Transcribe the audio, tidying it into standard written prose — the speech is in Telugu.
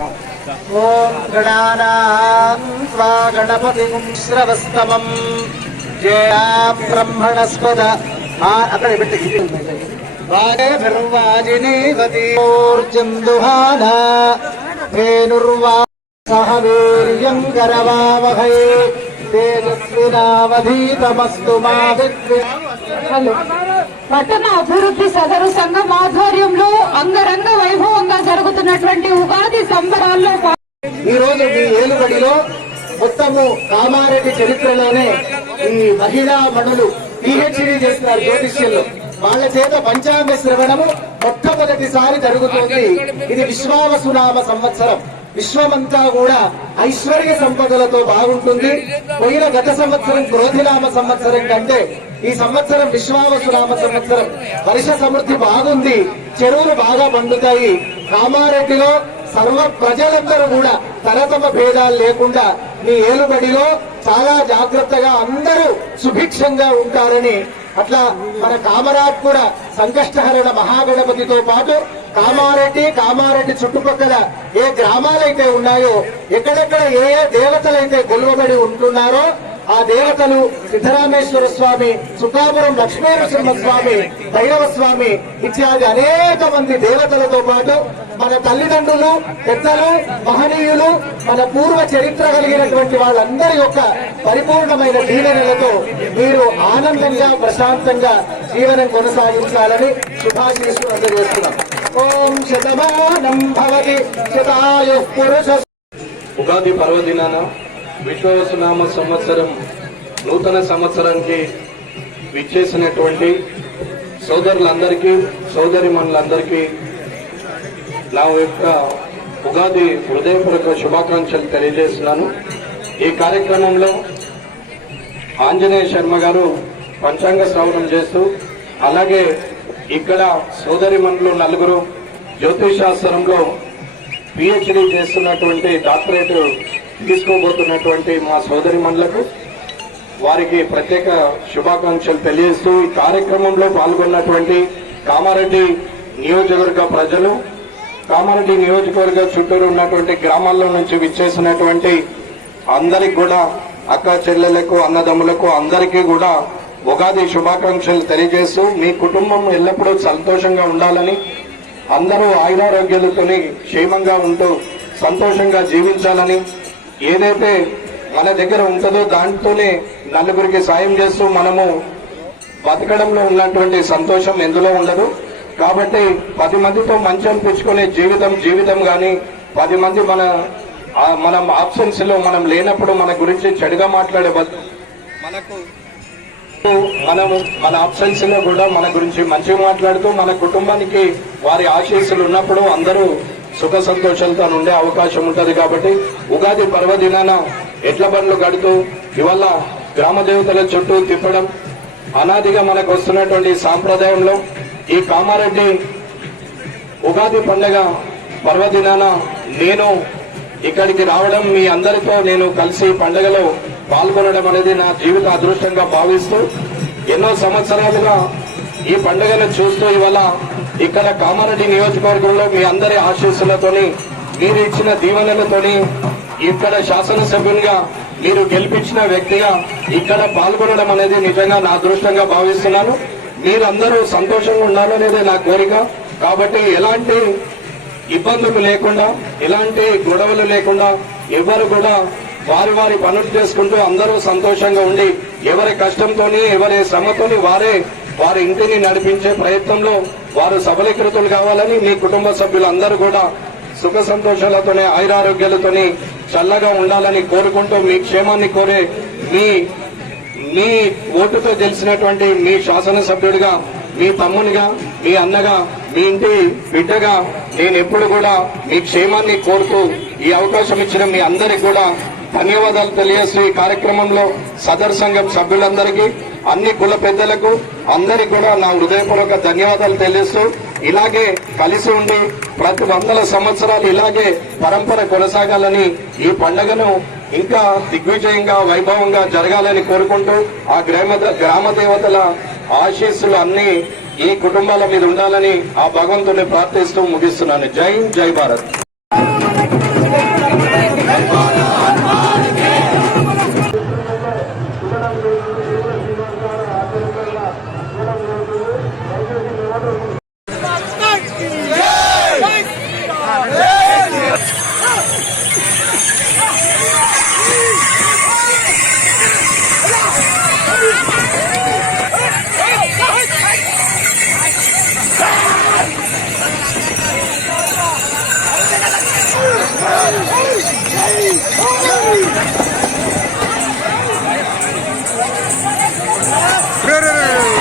ఓం గణానాం స్వా గణపతిం శ్రవస్తమం జయా బ్రహ్మణస్పద అక్కడ పెట్టి వాజినీవతీర్జందుహానా ధేనుర్వా సహ వీర్యం కరవావహై తేజస్వినావధీతమస్తు మా పట్టణ అభివృద్ధి సదరు సంఘం ఆధ్వర్యంలో అంగరంగ వైభవంగా జరుగుతున్నటువంటి ఉగాది సంబరాల్లో ఈ రోజు మీ ఏలుబడిలో మొత్తము కామారెడ్డి చరిత్రలోనే ఈ మహిళా మణులు పిహెచ్డి చేస్తున్నారు జ్యోతిష్యంలో. వాళ్ళ చేత పంచాంగ శ్రవణము మొట్టమొదటిసారి జరుగుతోంది. ఇది విశ్వావసునామ సంవత్సరం. విశ్వమంతా కూడా ఐశ్వర్య సంపదలతో బాగుంటుంది. పోయిన గత సంవత్సరం క్రోధినామ సంవత్సరం కంటే ఈ సంవత్సరం విశ్వావసునామ సంవత్సరం. వర్ష సమృద్ధి బాగుంది, చెరువులు బాగా పండుతాయి. కామారెడ్డిలో సర్వ ప్రజలందరూ కూడా తరతమ భేదాలు లేకుండా మీ ఏలుబడిలో చాలా జాగ్రత్తగా అందరూ సుభిక్షంగా ఉంటారని, అట్లా మన కామరాజ్ కూడా సంకష్టహరణ మహాగణపతితో పాటు కామారెడ్డి చుట్టుపక్కల ఏ గ్రామాలైతే ఉన్నాయో, ఎక్కడెక్కడ ఏ ఏ దేవతలైతే కొలువబడి ఉంటున్నారో ఆ దేవతలు సిద్ధరామేశ్వర స్వామి, సుఖాపురం లక్ష్మీనరసింహ స్వామి, భైరవ స్వామి ఇత్యాది అనేక మంది దేవతలతో పాటు మన తల్లిదండ్రులు, పెద్దలు, మహనీయులు, మన పూర్వ చరిత్ర కలిగినటువంటి వాళ్ళందరి యొక్క పరిపూర్ణమైన దీవెనలతో మీరు ఆనందంగా ప్రశాంతంగా జీవనం కొనసాగించాలని శుభాశీస్సులు అందజేస్తున్నాం. ఓం శతమానం భవతి శతాయు పురుష. ఉగాది పర్వదినాన విశ్వవసునామ సంవత్సరం నూతన సంవత్సరానికి విచ్చేసినటువంటి సోదరులందరికీ, సోదరిమణులందరికీ నా యొక్క ఉగాది హృదయపూర్వక శుభాకాంక్షలు తెలియజేస్తున్నాను. ఈ కార్యక్రమంలో ఆంజనేయ శర్మ గారు పంచాంగ శ్రవణం చేస్తూ, అలాగే ఇక్కడ సోదరిమణులు నలుగురు జ్యోతిష్ శాస్త్రంలో పిహెచ్డి చేస్తున్నటువంటి డాక్టరేట్ తీసుకోబోతున్నటువంటి మా సోదరిమణులకు వారికి ప్రత్యేక శుభాకాంక్షలు తెలియజేస్తూ, ఈ కార్యక్రమంలో పాల్గొన్నటువంటి కామారెడ్డి నియోజకవర్గ ప్రజలు, కామారెడ్డి నియోజకవర్గ చుట్టూరు ఉన్నటువంటి గ్రామాల్లో నుంచి విచ్చేసినటువంటి అందరికి కూడా, అక్క చెల్లెలకు, అన్నదమ్ములకు అందరికీ కూడా ఉగాది శుభాకాంక్షలు తెలియజేస్తూ, మీ కుటుంబం ఎల్లప్పుడూ సంతోషంగా ఉండాలని, అందరూ ఆయురారోగ్యాలతోని క్షేమంగా ఉంటూ సంతోషంగా జీవించాలని, ఏదైతే మన దగ్గర ఉంటుందో దాంతోనే నలుగురికి సాయం చేస్తూ మనము బతకడంలో ఉన్నటువంటి సంతోషం ఎందులో ఉండదు. కాబట్టి 10 మందితో మంచి అనిపించుకునే జీవితం కానీ, 10 మంది మనం ఆబ్సెన్స్ లో మనం లేనప్పుడు మన గురించి చెడుగా మాట్లాడే బదులు మన ఆబ్సెన్స్ లో కూడా మన గురించి మంచిగా మాట్లాడుతూ మన కుటుంబానికి వారి ఆశీస్సులు ఉన్నప్పుడు అందరూ సుఖ సంతోషాలతో ఉండే అవకాశం ఉంటది. కాబట్టి ఉగాది పర్వదినాన ఎడ్ల బండ్లు గడుతూ ఇవాళ గ్రామ దేవతల చుట్టూ తిప్పడం అనాదిగా మనకు వస్తున్నటువంటి సాంప్రదాయంలో ఈ కామారెడ్డి ఉగాది పండుగ పర్వదినాన నేను ఇక్కడికి రావడం, మీ అందరితో నేను కలిసి పండుగలో పాల్గొనడం అనేది నా జీవిత అదృష్టంగా భావిస్తూ, ఎన్నో సంవత్సరాలుగా ఈ పండుగను చూస్తూ ఇవాళ ఇక్కడ కామారెడ్డి నియోజకవర్గంలో మీ అందరి ఆశీస్సులతోని, మీరు ఇచ్చిన దీవెనలతోని, ఇక్కడ శాసనసభ్యునిగా మీరు గెలిపించిన వ్యక్తిగా ఇక్కడ పాల్గొనడం అనేది నిజంగా నా అదృష్టంగా భావిస్తున్నాను. మీరందరూ సంతోషంగా ఉండాలనేదే నా కోరిక. కాబట్టి ఎలాంటి ఇబ్బందులు లేకుండా, ఎలాంటి గొడవలు లేకుండా, ఎవరు కూడా వారి వారి పనులు చేసుకుంటూ అందరూ సంతోషంగా ఉండి, ఎవరి కష్టంతోని, ఎవరి శ్రమతోని వారి ఇంటిని నడిపించే ప్రయత్నంలో వారు సబలీకృతులు కావాలని, మీ కుటుంబ సభ్యులందరూ కూడా సుఖ సంతోషాలతోనే, ఆయురారోగ్యాలతోని చల్లగా ఉండాలని కోరుకుంటూ, మీ క్షేమాన్ని కోరే మీ ఓటుతో గెలిచినటువంటి మీ శాసనసభ్యుడిగా, మీ తమ్మునిగా, మీ అన్నగా, మీ ఇంటి బిడ్డగా నేను ఎప్పుడు కూడా మీ క్షేమాన్ని కోరుతూ ఈ అవకాశం ఇచ్చిన మీ అందరికీ కూడా ధన్యవాదాలు తెలియజేస్తూ, ఈ కార్యక్రమంలో సదర్ సంఘం సభ్యులందరికీ, అన్ని కుల పెద్దలకు అందరికీ కూడా నా హృదయపూర్వక ధన్యవాదాలు తెలియజేస్తూ, ఇలాగే కలిసి ఉండి ప్రతి 100 సంవత్సరాలు ఇలాగే పరంపర కొనసాగాలని, ఈ పండుగను ఇంకా దిగ్విజయంగా, వైభవంగా జరగాలని కోరుకుంటూ, ఆ గ్రామ దేవతల ఆశీస్సులు అన్ని ఈ కుటుంబాల మీద ఉండాలని ఆ భగవంతుని ప్రార్థిస్తూ ముగిస్తున్నాను. జై భారత్. రే